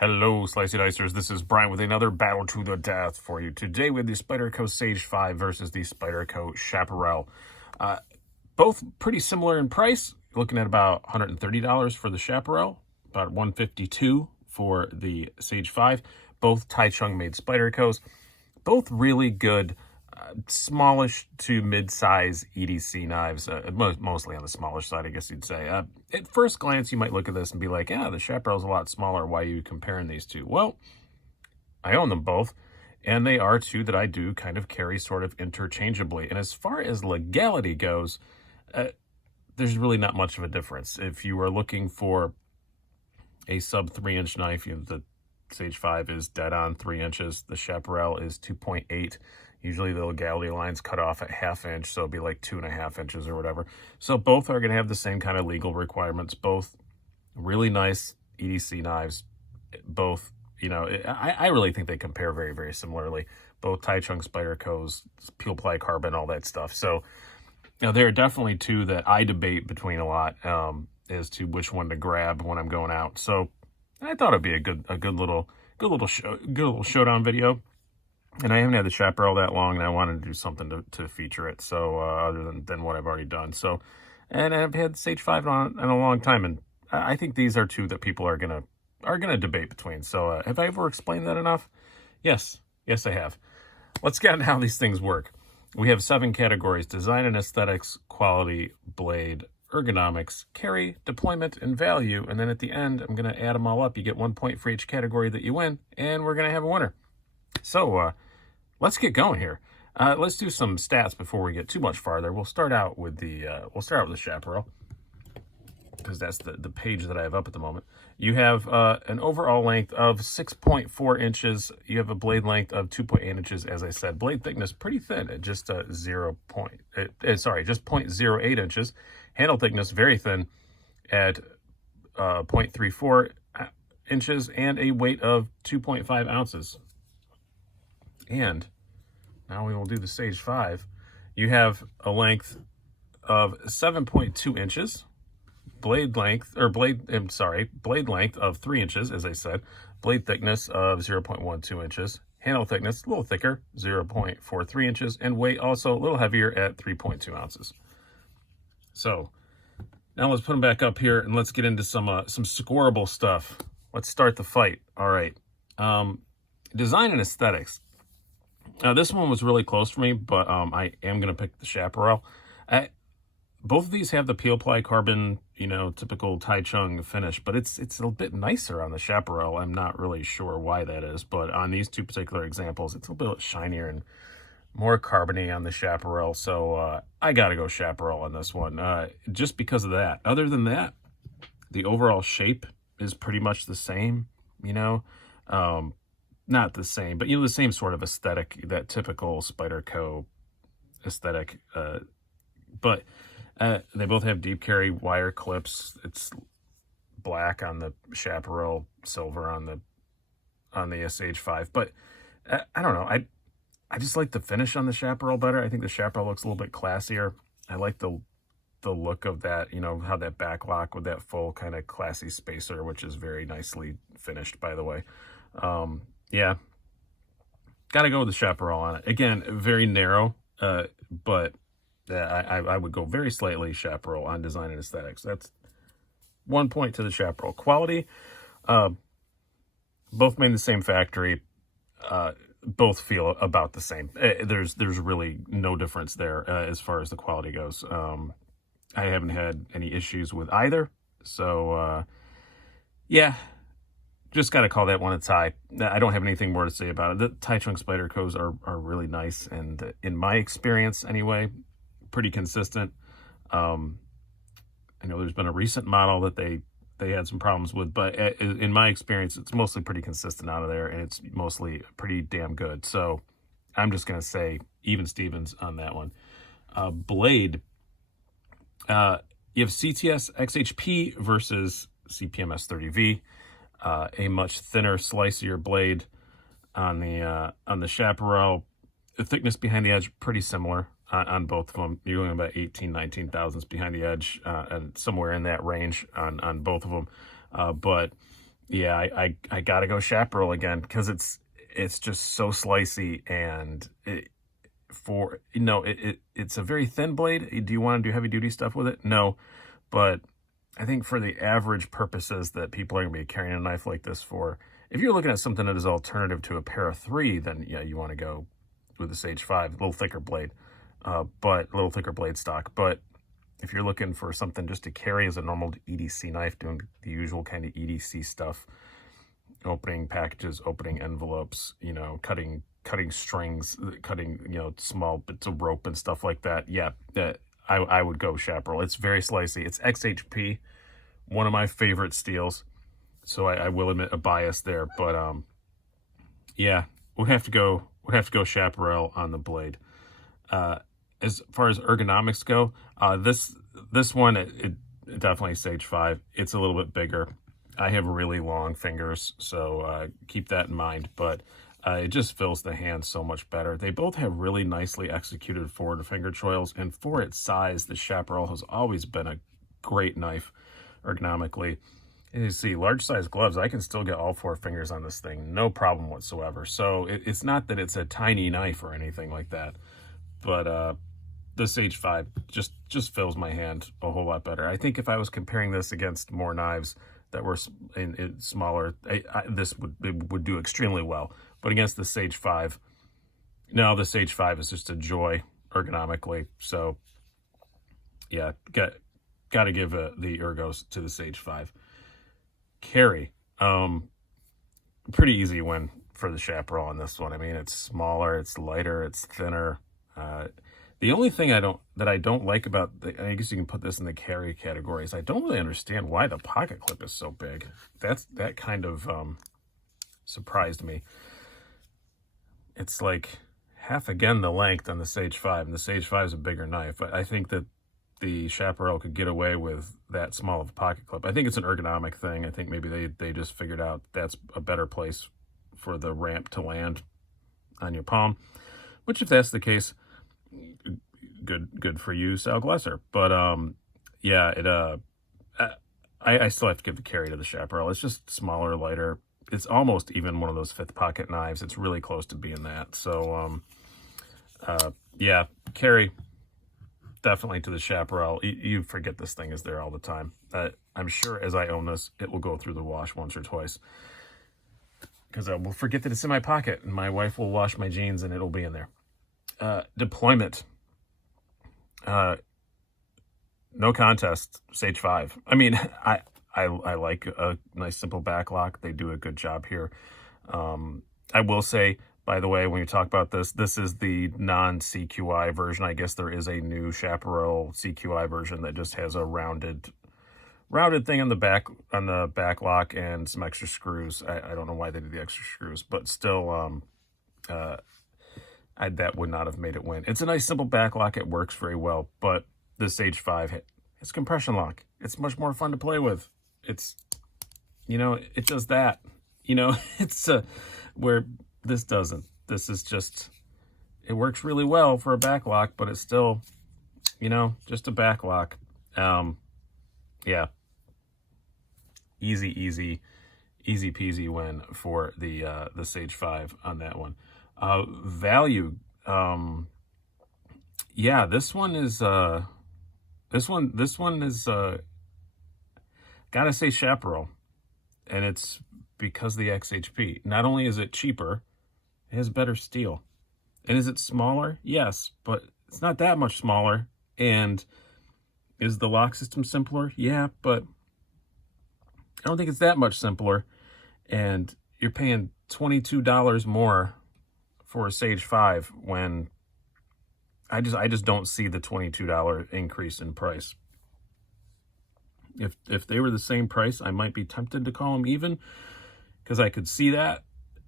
Hello, Slicey Dicers. This is Brian with another battle to the death for you. Today with the Spyderco Sage 5 versus the Spyderco Chaparral. Both pretty similar in price. Looking at about $130 for the Chaparral, about $152 for the Sage 5. Both Taichung made Spydercos. Both really good, smallish to mid-size EDC knives, mostly on the smaller side, I guess you'd say. At first glance, you might look at this and be like, yeah, the Chaparral's a lot smaller. Why are you comparing these two? Well, I own them both, and they are two that I do kind of carry sort of interchangeably. And as far as legality goes, there's really not much of a difference. If you are looking for a sub 3-inch knife, the Sage 5 is dead on 3 inches. The Chaparral is 2.8. Usually the legality line's cut off at 1/2 inch, so it'll be like 2.5 inches or whatever. So both are going to have the same kind of legal requirements. Both really nice EDC knives. Both, I really think they compare very, very similarly. Both Taichung Spydercos, peel ply carbon, all that stuff. So, there are definitely two that I debate between a lot as to which one to grab when I'm going out. So I thought it'd be a good little showdown video. And I haven't had the Chaparral that long, and I wanted to do something to feature it. So other than what I've already done. So, and I've had Sage 5 on in a long time, and I think these are two that people are gonna debate between. So have I ever explained that enough? Yes, I have. Let's get into how these things work. We have 7 categories: design and aesthetics, quality, blade, ergonomics, carry, deployment, and value. And then at the end, I'm going to add them all up. You get 1 point for each category that you win, and we're going to have a winner. So let's get going here. Let's do some stats before we get too much farther. We'll start out with the Chaparral, because that's the page that I have up at the moment. You have an overall length of 6.4 inches. You have a blade length of 2.8 inches, as I said. Blade thickness pretty thin at just just 0.08 inches. Handle thickness very thin at 0.34 inches, and a weight of 2.5 ounces. And now we will do the Sage 5. You have a length of 7.2 inches. Blade length of 3 inches, as I said. Blade thickness of 0.12 inches. Handle thickness, a little thicker, 0.43 inches. And weight also a little heavier at 3.2 ounces. So now let's put them back up here, and let's get into some scoreable stuff. Let's start the fight. All right. Design and aesthetics. This one was really close for me, but I am going to pick the Chaparral. Both of these have the peel ply carbon, typical Taichung finish, but it's a bit nicer on the Chaparral. I'm not really sure why that is, but on these two particular examples, it's a little bit shinier and more carbony on the Chaparral. So I got to go Chaparral on this one, just because of that. Other than that, the overall shape is pretty much the same, not the same, but the same sort of aesthetic, that typical Spyderco aesthetic. But they both have deep carry wire clips. It's black on the Chaparral, silver on the Sage 5. But I don't know. I just like the finish on the Chaparral better. I think the Chaparral looks a little bit classier. I like the look of that, how that back lock with that full kind of classy spacer, which is very nicely finished, by the way. Yeah, got to go with the Chaparral on it. Again, very narrow, but I would go very slightly Chaparral on design and aesthetics. That's 1 point to the Chaparral. Quality, both made in the same factory. Both feel about the same. There's really no difference there as far as the quality goes. I haven't had any issues with either. So, yeah. Just got to call that one a tie. I don't have anything more to say about it. The Taichung Spydercos are really nice, and in my experience anyway, pretty consistent. I know there's been a recent model that they had some problems with, but in my experience, it's mostly pretty consistent out of there, and it's mostly pretty damn good. So I'm just going to say even Stevens on that one. Blade. You have CTS XHP versus CPMS 30V. A much thinner, slicier blade on the Chaparral. The thickness behind the edge pretty similar on both of them. You're going about 19 thousandths behind the edge, and somewhere in that range on both of them. But Yeah, I gotta go Chaparral again because it's just so slicey and it's a very thin blade. Do you want to do heavy duty stuff with it? No, but I think for the average purposes that people are going to be carrying a knife like this for, if you're looking at something that is alternative to a pair of 3, then yeah, you want to go with the Sage 5, a little thicker blade, but a little thicker blade stock. But if you're looking for something just to carry as a normal EDC knife, doing the usual kind of EDC stuff, opening packages, opening envelopes, cutting strings, cutting, small bits of rope and stuff like that. Yeah, I would go Chaparral. It's very slicey. It's XHP, one of my favorite steels. So I will admit a bias there, but yeah, we'd have to go Chaparral on the blade. As far as ergonomics go, this one it definitely Sage 5. It's a little bit bigger. I have really long fingers, so keep that in mind. But it just fills the hand so much better. They both have really nicely executed forward finger choils, and for its size, the Chaparral has always been a great knife ergonomically. And you see, large size gloves, I can still get all 4 fingers on this thing, no problem whatsoever. So it's not that it's a tiny knife or anything like that, but the Sage 5 just fills my hand a whole lot better. I think if I was comparing this against more knives that were in smaller, this would do extremely well. But against the Sage 5, no, the Sage 5 is just a joy ergonomically. So yeah, got to give the ergos to the Sage 5. Carry, pretty easy win for the Chaparral on this one. I mean, it's smaller, it's lighter, it's thinner. The only thing I don't like about I guess you can put this in the carry category, is I don't really understand why the pocket clip is so big. That kind of surprised me. It's like half again the length on the Sage 5, and the Sage 5 is a bigger knife. I think that the Chaparral could get away with that small of a pocket clip. I think it's an ergonomic thing. I think maybe they just figured out that's a better place for the ramp to land on your palm, which if that's the case, good for you, Sal Glesser. But yeah, I still have to give the carry to the Chaparral. It's just smaller, lighter. It's almost even one of those 5th pocket knives. It's really close to being that. So yeah, carry definitely to the Chaparral. You forget this thing is there all the time. I'm sure as I own this, it will go through the wash once or twice, because I will forget that it's in my pocket, and my wife will wash my jeans and it'll be in there. Deployment, no contest, Sage 5. I mean, I like a nice simple backlock. They do a good job here. I will say, by the way, when you talk about this is the non-CQI version. I guess there is a new Chaparral CQI version that just has a rounded thing on the back lock and some extra screws. I don't know why they did the extra screws, but still, that would not have made it win. It's a nice simple back lock. It works very well, but the Sage 5, it's compression lock. It's much more fun to play with. It's, it does that. It's where this doesn't. This is just, it works really well for a back lock, but it's still, just a back lock. Yeah. Easy peasy win for the Sage 5 on that one. Value. Yeah, this one is gotta say Chaparral, and it's because of the XHP. Not only is it cheaper, it has better steel. And is it smaller? Yes, but it's not that much smaller. And is the lock system simpler? Yeah, but I don't think it's that much simpler. And you're paying $22 more for a Sage 5 when I just don't see the $22 increase in price. If they were the same price, I might be tempted to call them even, because I could see that,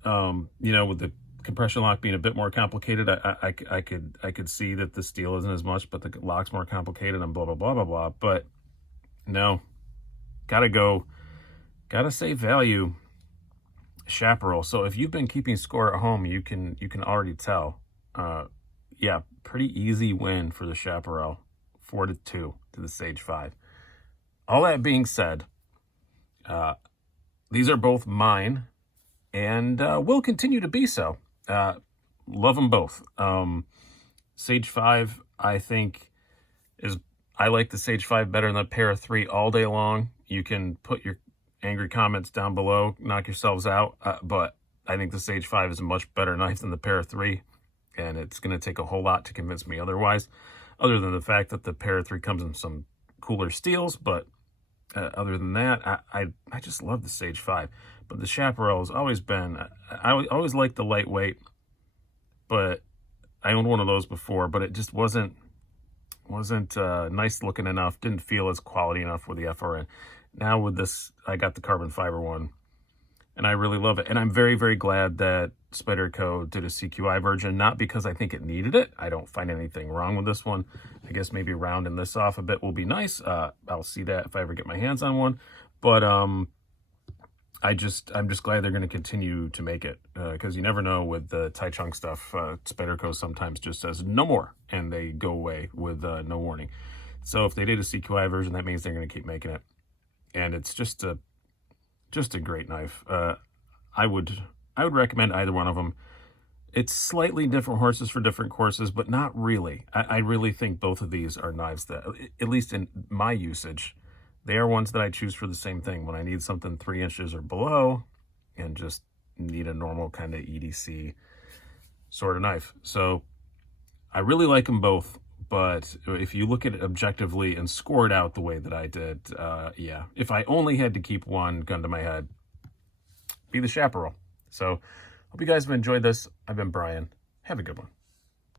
with the compression lock being a bit more complicated, I could see that the steel isn't as much, but the lock's more complicated and blah blah blah blah blah. But no, gotta say value, Chaparral. So if you've been keeping score at home, you can already tell. Yeah, pretty easy win for the Chaparral, 4-2 to the Sage 5. All that being said, these are both mine and will continue to be so. Love them both. Sage 5, I think, I like the Sage 5 better than the Para 3 all day long. You can put your angry comments down below, knock yourselves out, but I think the Sage 5 is a much better knife than the Para 3, and it's going to take a whole lot to convince me otherwise, other than the fact that the Para 3 comes in some cooler steels, but other than that, I just love the Sage 5. But the Chaparral has always been, I always liked the lightweight, but I owned one of those before, but it just wasn't nice looking enough, didn't feel as quality enough with the FRN. Now with this, I got the carbon fiber one, and I really love it. And I'm very, very glad that Spyderco did a CQI version, not because I think it needed it. I don't find anything wrong with this one. I guess maybe rounding this off a bit will be nice. I'll see that if I ever get my hands on one. But I'm just glad they're going to continue to make it, because you never know with the Taichung stuff. Spyderco sometimes just says no more, and they go away with no warning. So if they did a CQI version, that means they're going to keep making it, and it's just a great knife. I would recommend either one of them. It's slightly different horses for different courses, but not really. I really think both of these are knives that, at least in my usage, they are ones that I choose for the same thing. When I need something 3 inches or below and just need a normal kind of EDC sort of knife. So I really like them both, but if you look at it objectively and score it out the way that I did, yeah, if I only had to keep one, gun to my head, be the Chaparral. So hope you guys have enjoyed this. I've been Brian. Have a good one.